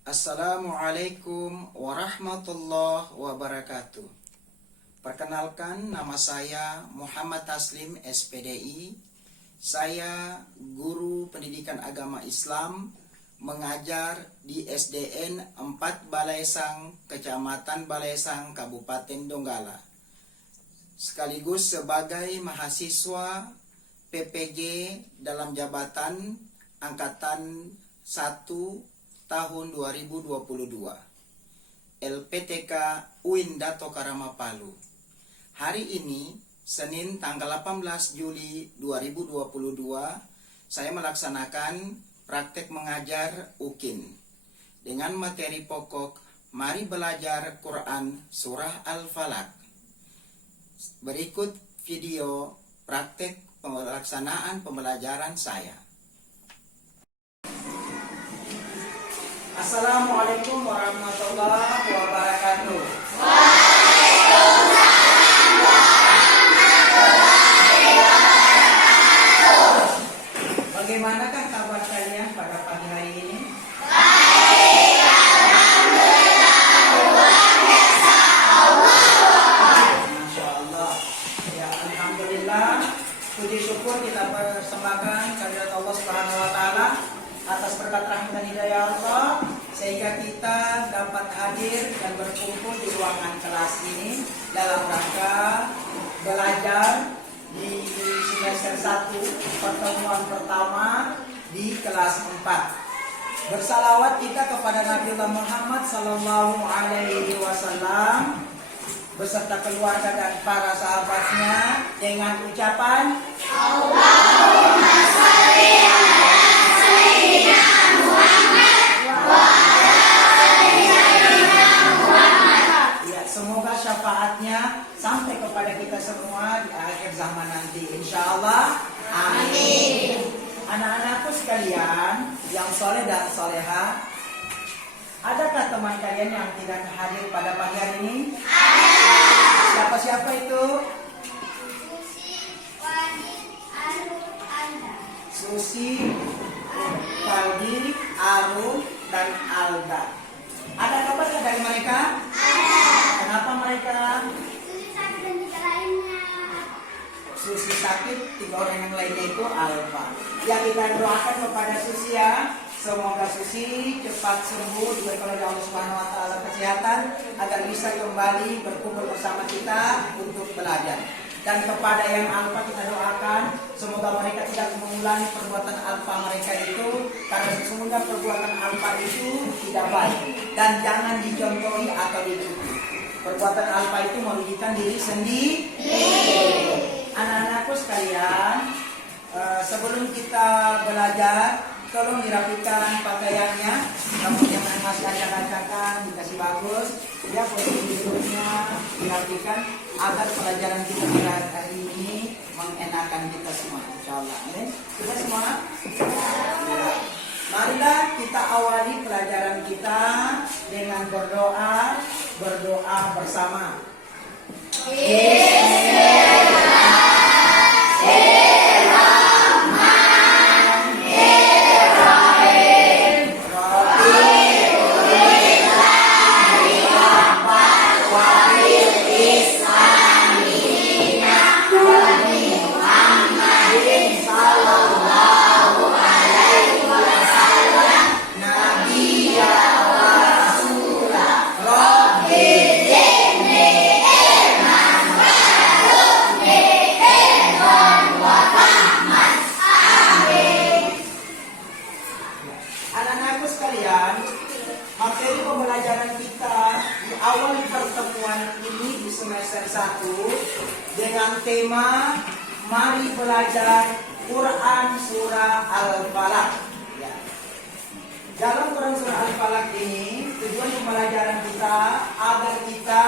Assalamualaikum warahmatullahi wabarakatuh. Perkenalkan, nama saya Muhammad Taslim SPDI. Saya guru pendidikan agama Islam, mengajar di SDN 4 Balaisang, Kecamatan Balaisang, Kabupaten Donggala. Sekaligus sebagai mahasiswa PPG dalam jabatan Angkatan 1 tahun 2022 LPTK UIN Dato Karama Palu. Hari ini Senin tanggal 18 Juli 2022 saya melaksanakan praktek mengajar UKIN dengan materi pokok Mari Belajar Quran Surah Al-Falaq. Berikut video praktek pelaksanaan pembelajaran saya. Assalamualaikum warahmatullahi wabarakatuh. Waalaikumsalam warahmatullahi wabarakatuh. Bagaimanakah kabar kalian pada pagi hari ini? Baik, alhamdulillah. Luar biasa Allah. Masya Allah. Ya, alhamdulillah. Puji syukur kita persembahkan kehadirat Allah Subhanahu wa taala atas berkat rahmat dan hidayah Allah, sehingga kita dapat hadir dan berkumpul di ruangan kelas ini dalam rangka belajar di semester 1 pertemuan pertama di kelas 4. Bersalawat kita kepada Nabi Muhammad sallallahu alaihi wasallam beserta keluarga dan para sahabatnya dengan ucapan Allahumma shalli ala sayyidina Muhammad wa ala ali sayyidina Muhammad. Ya, semoga syafaatnya sampai kepada kita semua di akhir zaman nanti, insyaallah. Amin. Anak-anakku sekalian yang soleh dan soleha, adakah teman kalian yang tidak hadir pada pagi hari ini? Ada. Siapa-siapa itu? Susi, Paldi, Arun, dan Alda. Ada kabar dari mereka? Ada. Kenapa mereka? Susi sakit dan tiga lainnya. Susi sakit, 3 orang yang lainnya itu Alfa. Ya, kita doakan kepada Susi ya. Semoga Susi cepat sembuh, diberikan oleh Allah Subhanahu wa taala kesehatan agar bisa kembali berkumpul bersama kita untuk belajar. Dan kepada yang alfa kita doakan semoga mereka tidak mengulangi perbuatan alfa mereka itu, karena sesungguhnya perbuatan alfa itu tidak baik dan jangan dicontohi atau diikuti. Perbuatan alfa itu merugikan diri sendiri. Anak-anakku sekalian, sebelum kita belajar, tolong dirapikan pakaiannya, namun jangan masih acak-acakan, dikasih bagus, ya, posisi duduknya dirapikan agar pelajaran kita pada hari ini mengenakan kita semua, insyaallah. Amin. Kita semua, ya. Marilah kita awali pelajaran kita dengan berdoa bersama. Materi pembelajaran kita di awal pertemuan ini di semester 1 dengan tema Mari Belajar Quran Surah Al-Falaq. Ya. Dalam Quran Surah Al-Falaq ini tujuan pembelajaran kita agar kita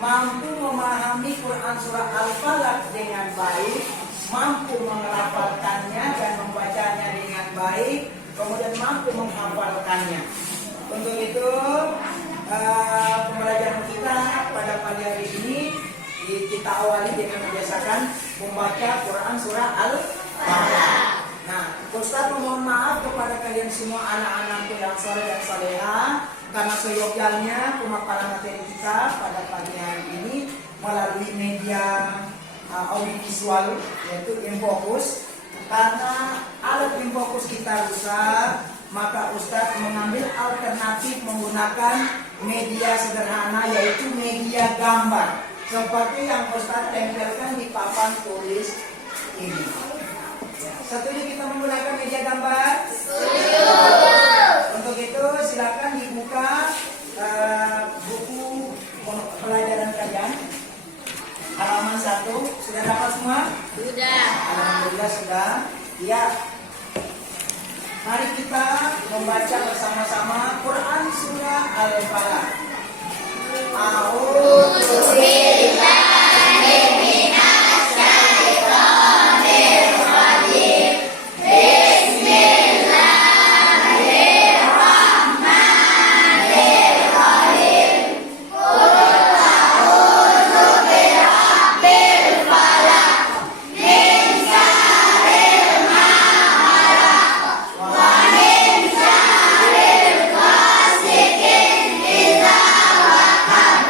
mampu memahami Quran Surah Al-Falaq dengan baik, mampu menghafalkannya dan membacanya dengan baik, kemudian mampu menghafalkannya. Untuk itu pembelajaran kita pada pagi hari ini kita awali dengan membiasakan membaca Quran Surah Al-Falaq. Nah, Ustaz memohon maaf kepada kalian semua anak-anakku yang soleh dan soleha karena seyogyanya pemaparan materi kita pada pagi hari ini melalui media audiovisual yaitu Infokus. Karena alat Infokus kita rusak, maka Ustaz mengambil alternatif menggunakan media sederhana yaitu media gambar seperti yang Ustaz tempelkan di papan tulis ini. Setuju kita menggunakan media gambar? Setuju. Untuk itu silakan dibuka buku pelajaran kalian halaman 1. Sudah dapat semua? Sudah. Alhamdulillah sudah. Ya. Mari kita membaca bersama-sama Quran surah Al-Falaq. A'udzu billahi minasy syaithanir rajim. Bismillahirrahmanirrahim. Qul a'udzu birabbil falaq min syarril ma khalaq wa min syarril ghasiqin idza waqab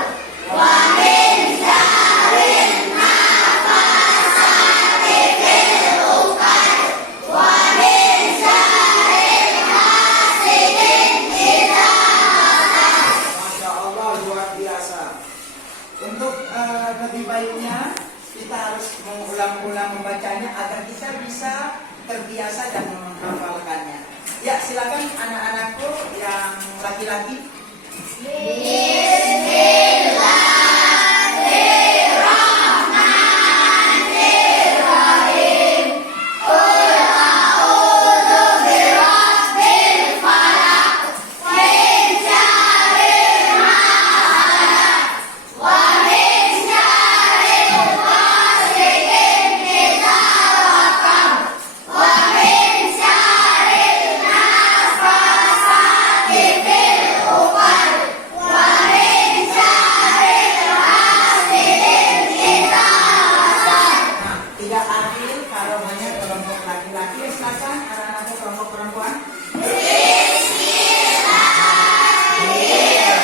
wa min syarril nafasati fil 'uqad wa min syarril hasidin idza hasad. Masya Allah, luar biasa. Untuk lebih baiknya kita harus mengulang-ulang membacanya agar kita bisa terbiasa dan menghafalkannya. Ya, silakan anak-anakku yang laki-laki. Bismillahirrahmanirrahim. Qul a'udzu birabbil falaq min syarril ma khalaq wa min syarril ghasiqin idza waqab wa min syarril nafasati fil 'uqad wa min syarril hasidin idza hasad. Nah, tidak adil kalau hanya kelompok laki-laki. Silakan anak-anakku kelompok perempuan. Bismillahirrahmanirrahim.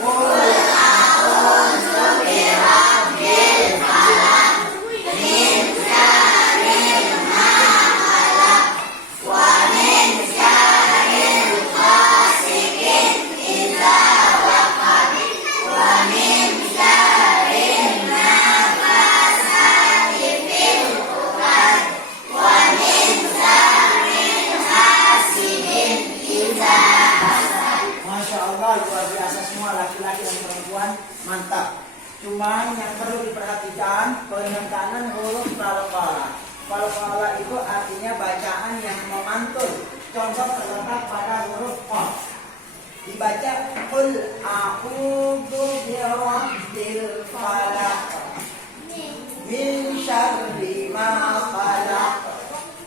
Qul a'udzu birabbil falaq min syarril ma khalaq wa min syarril ghasiqin idza waqab wa min syarril nafasati fil 'uqad wa min syarril hasidin idza hasad. Masya Allah, luar biasa semua laki-laki dan perempuan, mantap. Cuman yang perlu diperhatikan penekanan huruf qalqalah. Qalqalah itu artinya bacaan yang memantul. Contoh terletak pada huruf qaf. Dibaca qul a'udzu birabbil falaq min syarri ma khalaq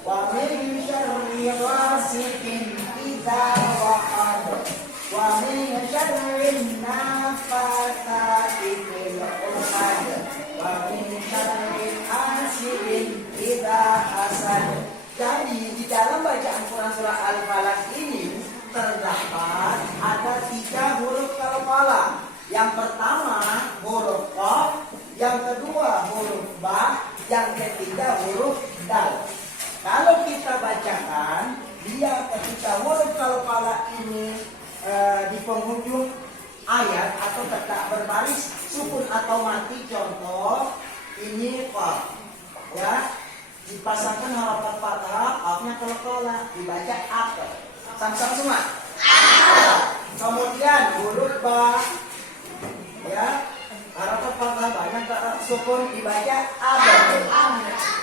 wa min syarri ghasiqin idza waqab wa min syarri nafasati fil 'uqad wa min syarri hasidin idza hasad. Jadi di dalam bacaan Quran surah Al-Falaq ini terdapat ada 3 huruf qalqalah. Yang pertama huruf qaf, yang kedua huruf ba, yang ketiga huruf dal. Kalau kita bacakan, dia ketika huruf qalqalah ini di penghujung ayat atau tetap berbaris sukun atau mati, contoh ini qaf, ya, dipasangkan harakat fathah, qafnya qalqalah, dibaca apa? Sama-sama semua. Kemudian huruf ba, ya, harakat fathah banyak sukun, dibaca apa?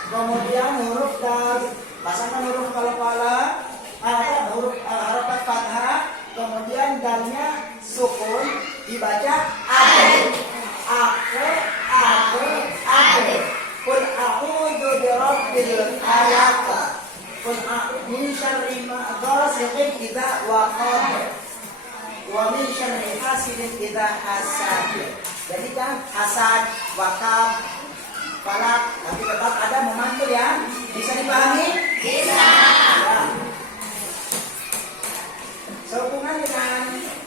Kemudian huruf dal, pasangkan huruf qalqalah, huruf harakat fathah, kemudian dalnya sukun, dibaca alif. Alif. Qul a'udzu birabbil falaq. Qul a'udzu min syarri ma ghasiqin idza waqab. Wa min syarri hasidin idza hasad. Jadi kan hasad, waqab, falak, tapi tetap ada memantul ya. Bisa dipahami? Bisa. Ya. Sehubungan dengan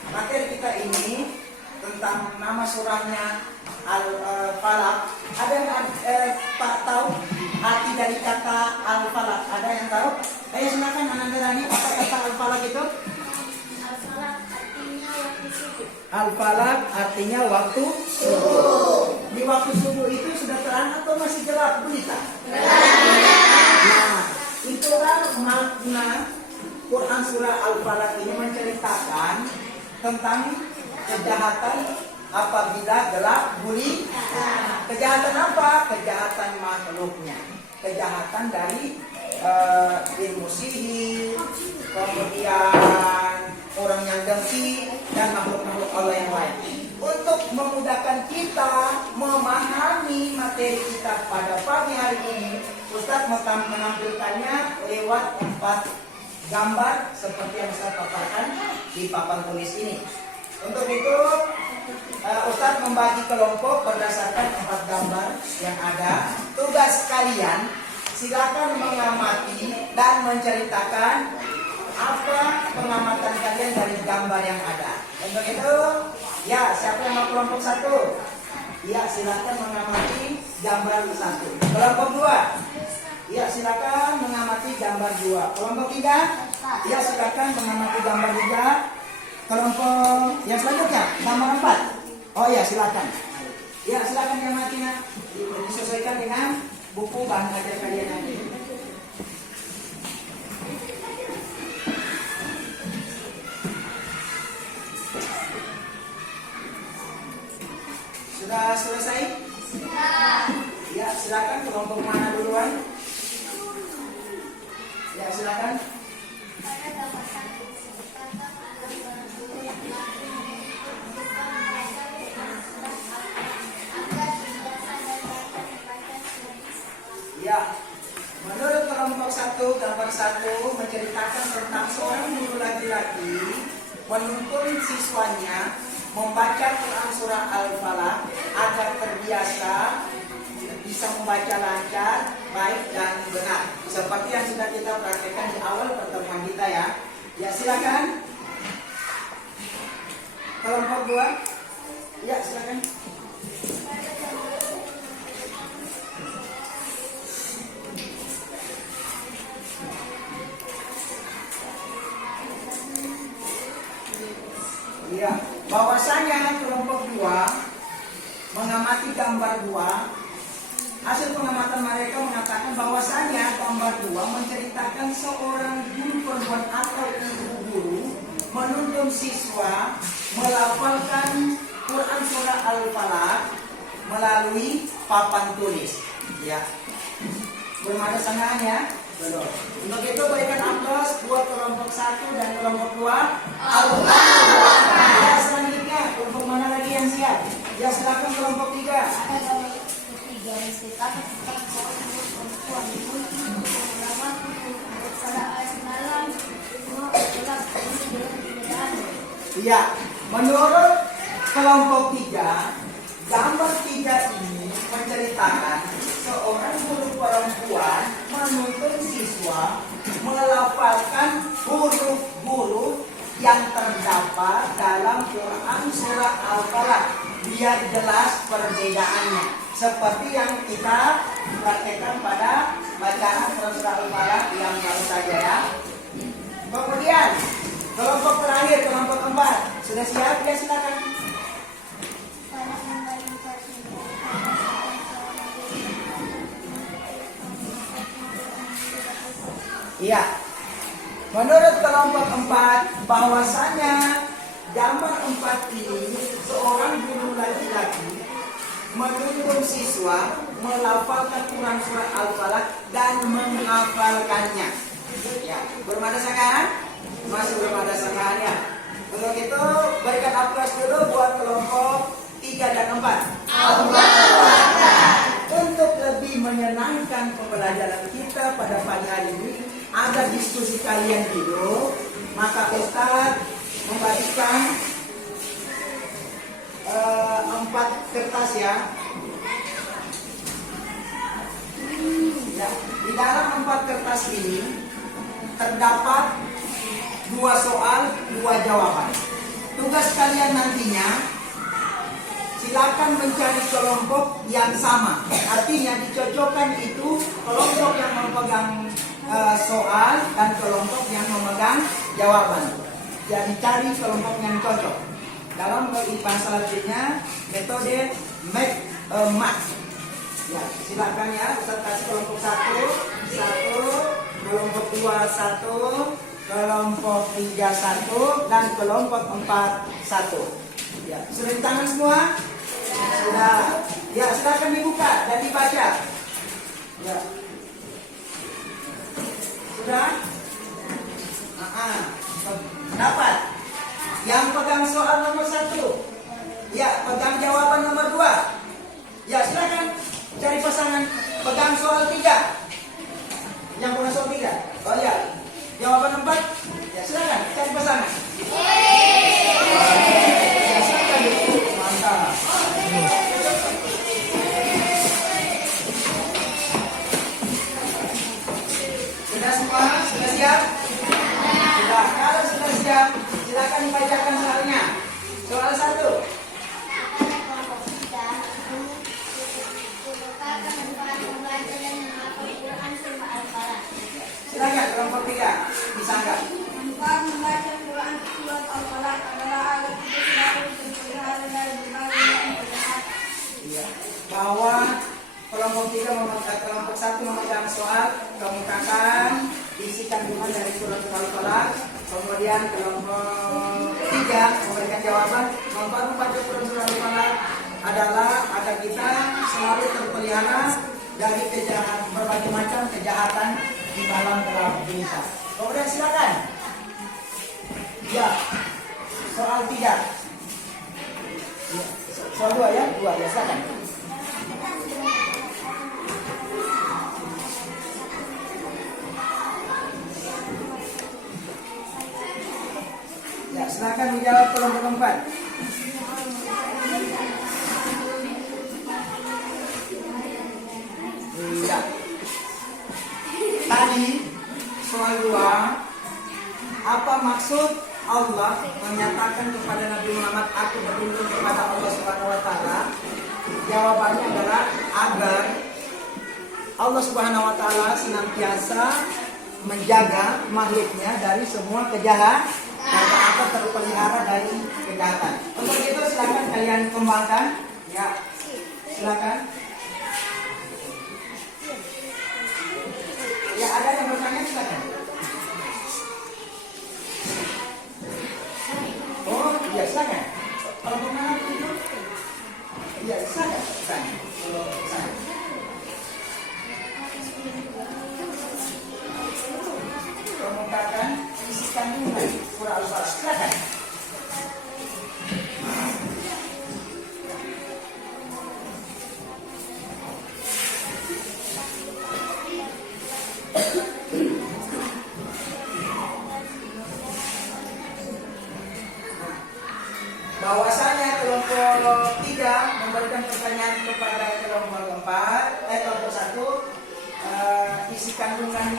materi kita ini tentang nama surahnya Al-Falaq, ada yang Pak tahu arti dari kata Al-Falaq? Ada yang tahu? Ayo silakan Ananda Rani, apa kata Al-Falaq itu? Al-Falaq artinya waktu subuh. Di waktu subuh itu sudah terang atau masih gelap gulita? Nah, itulah makna Quran surah Al-Falaq ini menceritakan tentang kejahatan apabila gelap gulita. Kejahatan apa? Kejahatan makhluknya. Kejahatan dari ilmu sihir, kemudian orang yang dengki dan makhluk-makhluk Allah yang lain. Untuk memudahkan kita memahami materi kita pada pagi hari ini, Ustadz menampilkannya lewat 4 gambar seperti yang saya paparkan di papan tulis ini. Untuk itu Ustadz membagi kelompok berdasarkan 4 gambar yang ada. Tugas kalian silakan mengamati dan menceritakan apa pengamatan kalian dari gambar yang ada. Untuk itu, ya siapa yang mau kelompok 1? Ya silakan mengamati gambar 1. Kelompok 2, ya silakan mengamati gambar 2. Kelompok 3, ya silakan mengamati gambar 3. Kelompok yang selanjutnya, gambar 4. Oh ya silakan. Ya silakan diamatinya. Disesuaikan dengan buku bahan ajar kalian nanti. Sudah selesai? Sudah. Ya silakan kelompok mana duluan? Ya silakan. Ya, menurut kelompok 1, gambar 1 menceritakan tentang seorang guru laki-laki menuntun siswanya membaca Quran surah Al-Falaq agar terbiasa bisa membaca lancar, baik dan benar. Seperti yang sudah kita praktekkan di awal pertemuan kita ya. Ya silakan. Kelompok 2. Ya silakan. Ya, bahwasanya kelompok 2 mengamati gambar 2. Hasil pengamatan mereka mengatakan bahwasanya gambar 2 menceritakan seorang guru perempuan atau ibu guru menuntun siswa melafalkan Quran surah Al-Falaq melalui papan tulis. Ya, belum ada sangaannya? Belum. Untuk itu berikan aplaus buat kelompok 1 dan kelompok 2. Ya, selanjutnya kelompok mana lagi yang siap? Ya silakan kelompok 3. Iya, menurut kelompok 3, gambar 3 ini menceritakan seorang guru perempuan menuntun siswa melafalkan huruf-huruf yang terdapat dalam Quran surah Al-Falaq biar jelas perbedaannya, seperti yang kita praktekkan pada bacaan surah Al-Falaq yang baru saja ya. Kemudian kelompok terakhir, kelompok 4 sudah siap? Ya silakan. Iya. Menurut kelompok 4, bahwasanya gambar 4 ini seorang guru laki-laki menuntun siswa melafalkan Quran surah Al-Falaq dan menghafalkannya. Ya, belum ada sangkaan? Masih belum ada sangkaannya. Untuk itu berikan aplaus dulu buat kelompok 3 dan 4. Untuk lebih menyenangkan pembelajaran kita pada pagi hari ini, ada diskusi kalian dulu, maka Ustaz membagikan 4 kertas ya. Di dalam 4 kertas ini terdapat 2 soal, 2 jawaban. Tugas kalian nantinya, silakan mencari kelompok yang sama. Artinya dicocokkan itu kelompok yang memegang soal dan kelompok yang memegang jawaban. Jadi cari kelompok yang cocok. Dalam kehidupan selanjutnya metode make match. Ya, silakan ya, Ustaz kasih kelompok 1, kelompok 2 1, kelompok 3 1, dan kelompok 4 1. Ya, sudah di tangan semua? Sudah. Ya, silakan dibuka dan dibaca. Ya. Sudah? Dapat. Yang pegang soal nomor 1. Ya, pegang jawaban nomor 2. Ya, silakan cari pasangan. Pegang soal 3. Yang pegang soal 3. Oh ya. Jawaban 4. Ya, silakan cari pasangan. Ya, silakan. Mantap. Sudah semua? Sudah siap? Sudah. Kalau sudah siap, silakan dibacakan soalnya. Soal 1. Silakan kelompok 3 bisa enggak? Manfaat membaca Quran surat Al-Falaq adalah agar kita selalu terpelihara dari berbagai kejahatan. Iya. Bahwa kelompok 3 kelompok 1 memegang soal, kemukakan isi kandungan dari surat Al-Falaq. Kemudian kelompok 3 memberikan jawaban. Manfaat membaca Quran surat Al-Falaq adalah agar kita selalu terpelihara dari kejahatan, berbagai macam kejahatan di dalam kita. Kemudian silakan. Ya. Soal 3. Ya. Soal 2 ya? 2 ya, silakan. Ya, silakan menjawab kelompok 4. Ya. Tadi soal 2, apa maksud Allah menyatakan kepada Nabi Muhammad, aku berlindung kepada Allah Subhanahu wa taala? Jawabannya adalah agar Allah Subhanahu wa taala senantiasa menjaga makhluknya dari semua kejahatan dan akan terpelihara dari kejahatan. Untuk itu silakan kalian kembangkan. Ya. Silakan. Ya, ada yang bertanya, silakan. Oh, iya, silakan. Kalau mana itu? Iya, silakan. Silakan. Kemukakan isi kandungan surah Al-Falaq. Silakan. Bahwasanya kelompok 3 memberikan pertanyaan kepada kelompok 1, isi kandungan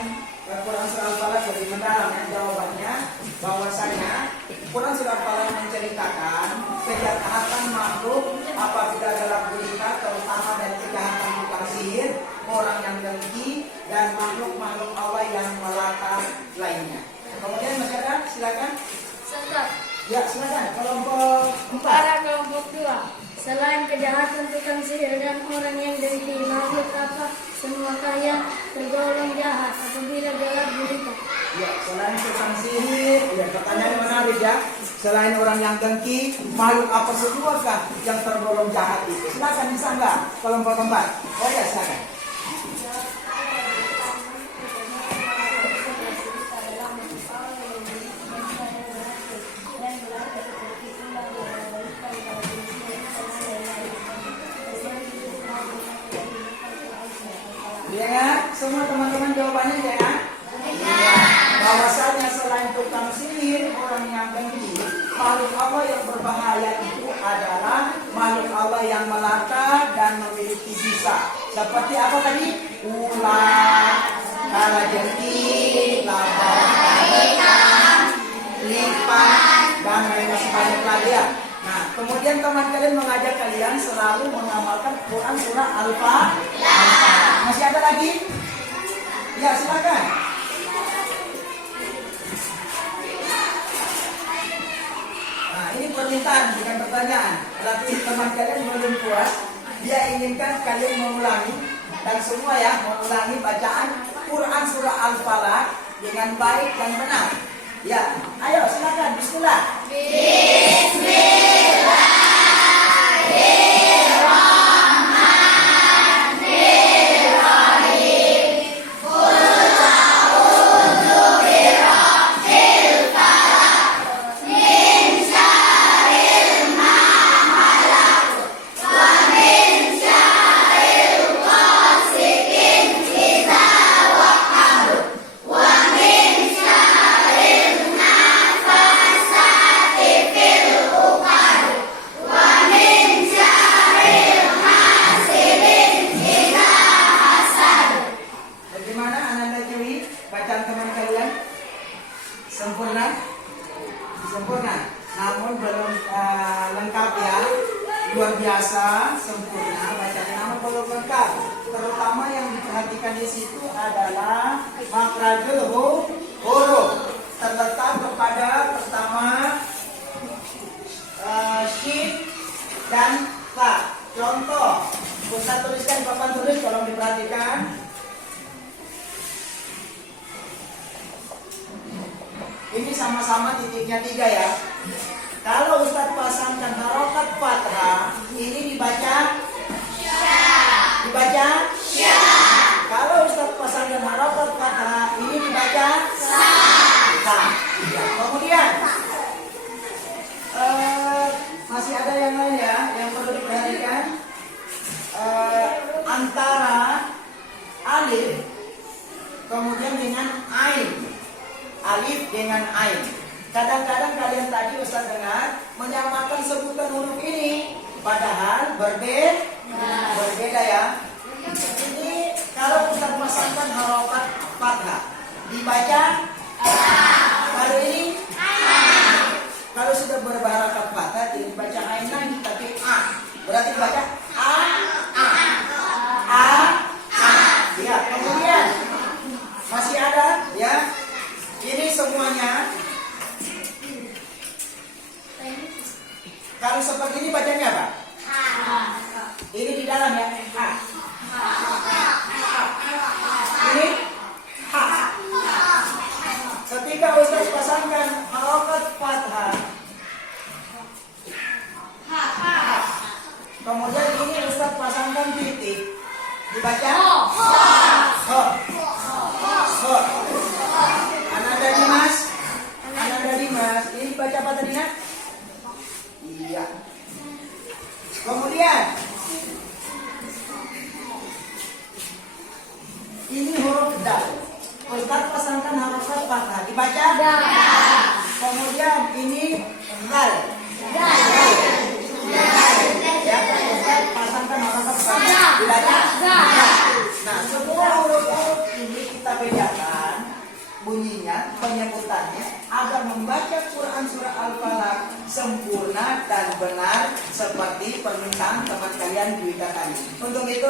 Quran surah Al-Falaq lebih mendalam. Jawabannya bahwasanya Quran surah Al-Falaq menceritakan kejahatan makhluk apabila dalam berita, terutama dari kejahatan tukang sihir, orang yang dengki, dan makhluk-makhluk Allah yang melata lainnya. Kemudian masyarakat silakan. Ya, silakan. Kelompok 4. Para kelompok 2. Selain kejahatan tukang sihir dan orang yang dengki, makhluk apa semua kaya tergolong jahat apabila gelap gulita? Ya, selain tukang sihir, ya pertanyaan menarik ya. Selain orang yang dengki, makhluk apa semuakah yang tergolong jahat itu? Silakan bisa enggak? Kelompok 4. Oh ya, silakan. Ya, semua teman-teman jawabannya ya. Bahwasanya selain tukang sihir, orang yang dengki, makhluk Allah yang berbahaya itu adalah makhluk Allah yang melata dan memiliki bisa. Seperti apa tadi? Ular, kalajengking, laba lipat, dan masih banyak lagi ya. Nah, kemudian teman kalian mengajak kalian selalu mengamalkan Quran surah Al-Fatihah. Masih ada lagi? Ya, silakan. Nah, ini permintaan bukan pertanyaan. Berarti teman kalian belum puas, dia inginkan kalian mengulangi dan semua ya mengulangi bacaan Quran surah Al-Falaq dengan baik dan benar. Ya, ayo silakan. Bismillah. Bagaimana Ananda Jui bacaan teman kalian? Sempurna? Sempurna. Namun belum lengkap ya. Luar biasa, sempurna bacaan, namun belum lengkap. Terutama yang diperhatikan di situ adalah makhrajul huruf. Terletak kepada pertama shin dan ta. Contoh, Ustaz tuliskan papan tulis, tolong diperhatikan. Ini sama-sama titiknya 3 ya. Kalau Ustaz pasangkan harokat fathah, ini dibaca sya. Dibaca sya. Kalau Ustaz pasangkan harokat fathah, ini dibaca sa. Sa. Ya. Kemudian masih ada yang lain ya yang perlu diperhatikan. Antara alif kemudian dengan ain. Alif dengan ain. Kadang-kadang kalian tadi Ustaz dengar menyamakan sebutan huruf ini, padahal berbeda ya. Ini kalau Ustaz pasangkan harokat fathah, dibaca kalau ini kalau sudah berharokat fathah tidak dibaca ain lagi tapi a. Berarti dibaca a. Ya, kemudian masih ada ya. Ini semuanya kalau seperti ini bacanya apa? Ini di dalam ya. Ini ketika Ustaz pasangkan harokat fathah, kemudian ini Ustaz pasangkan titik, dibaca Ananda Dimas, ini dibaca apa tadi nak? Iya. Kemudian ini huruf dal. Ustaz pasangkan harokat fathah, dibaca dal. Kemudian ini dal. Ya, Ustaz pasangkan harokat fathah, dibaca dal. Nah, semua huruf-huruf ini kita bedakan bunyinya, penyebutannya agar membaca Quran surah Al-Falaq sempurna dan benar seperti permintaan teman kalian Juwita tadi. Untuk itu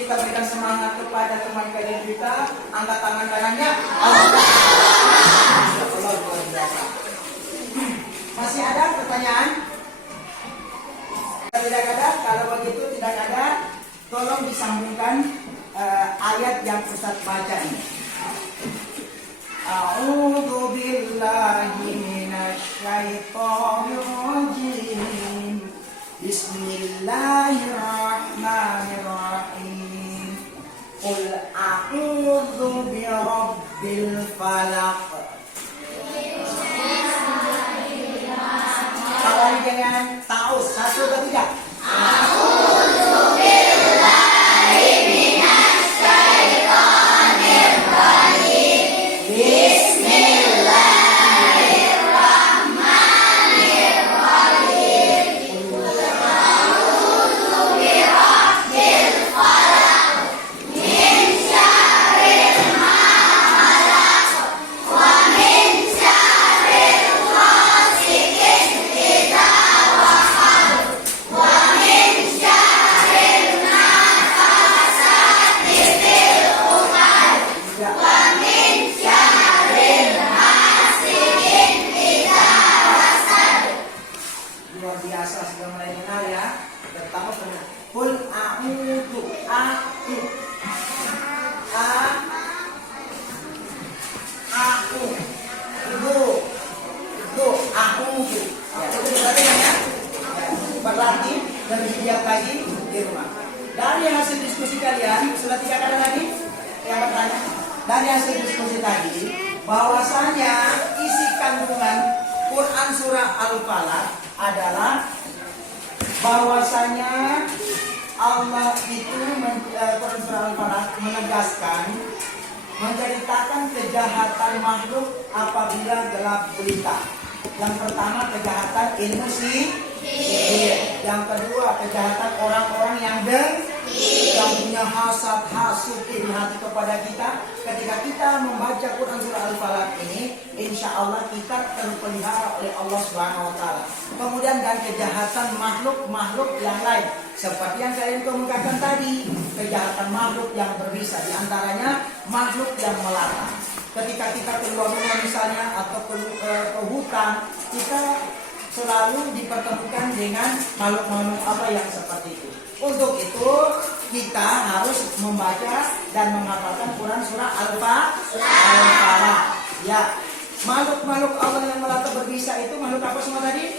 kita berikan semangat kepada teman kalian Juwita. Angkat tangan kanannya. Masih ada pertanyaan? Tidak ada. Kalau begitu tidak ada, tolong disambungkan ayat yang Ustaz baca ini. A'udzu billahi minasy syaithanir rajim. Bismillahirrahmanirrahim. Qul a'udzu birabbil falaq. Kalau dengan taus, 1, 2, 3. A'udzu billahi minasy syaithanir rajim. Quran surah Al-Falaq adalah bahwasanya Allah itu Quran surah Al-Falaq menegaskan menceritakan kejahatan makhluk apabila gelap gulita. Yang pertama kejahatan ilmu sihir. Yang kedua kejahatan orang-orang yang punya hasad, hasud di hati kepada kita. Ketika kita membaca Quran surah Al-Falaq ini, insya Allah kita terpelihara oleh Allah Subhanahu Wa Taala. Kemudian dan kejahatan makhluk yang lain, seperti yang saya kemukakan tadi, kejahatan makhluk yang berbisa, diantaranya makhluk yang melata. Ketika kita keluar rumah misalnya atau ke hutan, kita selalu dipertemukan dengan makhluk-makhluk apa yang seperti itu. Untuk itu kita harus membaca dan menghafalkan Quran surah Al-Falaq. Ya, makhluk-makhluk Allah yang melata berbisa itu makhluk apa semua tadi?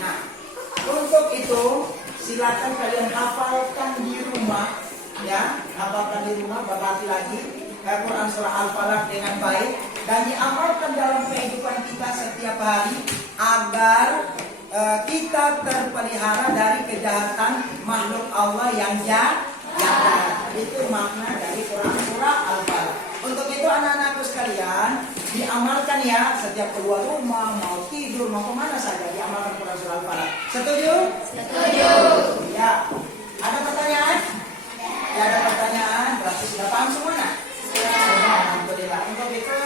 Nah, untuk itu silakan kalian hafalkan di rumah, ya, hafalkan di rumah, berlatih lagi Quran surah Al-Falaq dengan baik dan diamalkan dalam kehidupan kita setiap hari agar kita terpelihara dari kejahatan makhluk Allah yang jahat. Itu makna dari Quran surah Al-Falaq. Untuk itu anak-anakku sekalian, diamalkan ya setiap keluar rumah, mau tidur, mau kemana saja, diamalkan Quran surah Al-Falaq. Setuju? Setuju. Ya. Ada pertanyaan? Ya, ada pertanyaan. Berarti sudah paham semua nak? Alhamdulillah. Untuk itu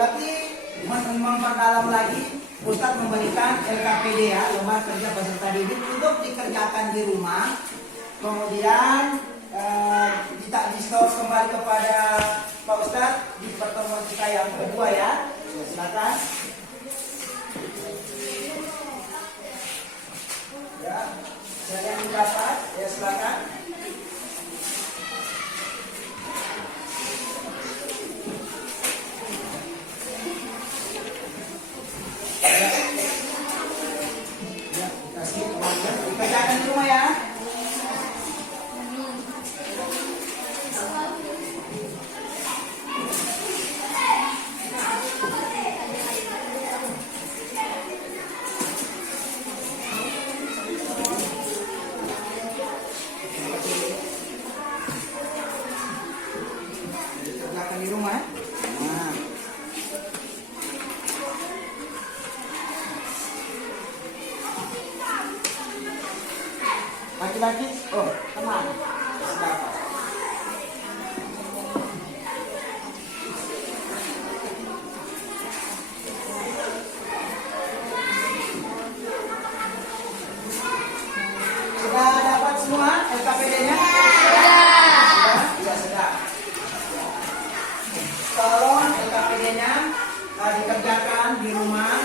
lebih memperdalam lagi, Ustadz memberikan LKPD ya, lembar kerja peserta didik untuk dikerjakan di rumah. Kemudian di store kembali kepada Pak Ustadz di pertemuan kita yang kedua ya. Silakan. Ya, saya yang mendapat, ya silakan. Ya, kasih dikerjakan di rumah ya. Dikerjakan di rumah. Nah. Laki-laki, oh tenang, silakan. Sudah dapat semua LKPD-nya? Sudah. Sudah. Tolong LKPD-nya dikerjakan di rumah.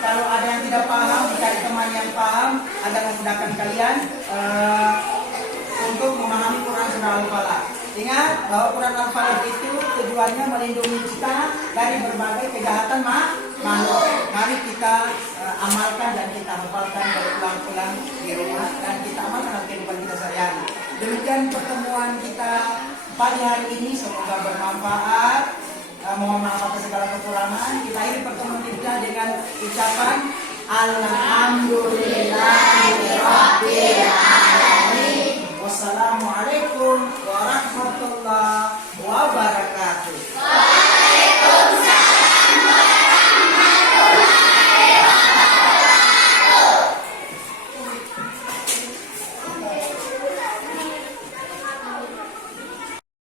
Kalau ada yang tidak paham, cari teman yang paham agar memudahkan kalian untuk memahami Quran surah Al-Falaq. Ingat bahwa Quran Al-Falaq itu tujuannya melindungi kita dari berbagai kejahatan makhluk. Mari kita amalkan dan kita hafalkan berulang-ulang di rumah dan kita amalkan dalam kehidupan kita sehari-hari. Demikian pertemuan kita pagi hari ini, semoga bermanfaat. Mohon maaf atas segala kekurangan. Kita akhiri pertemuan kita dengan ucapan Alhamdulillah.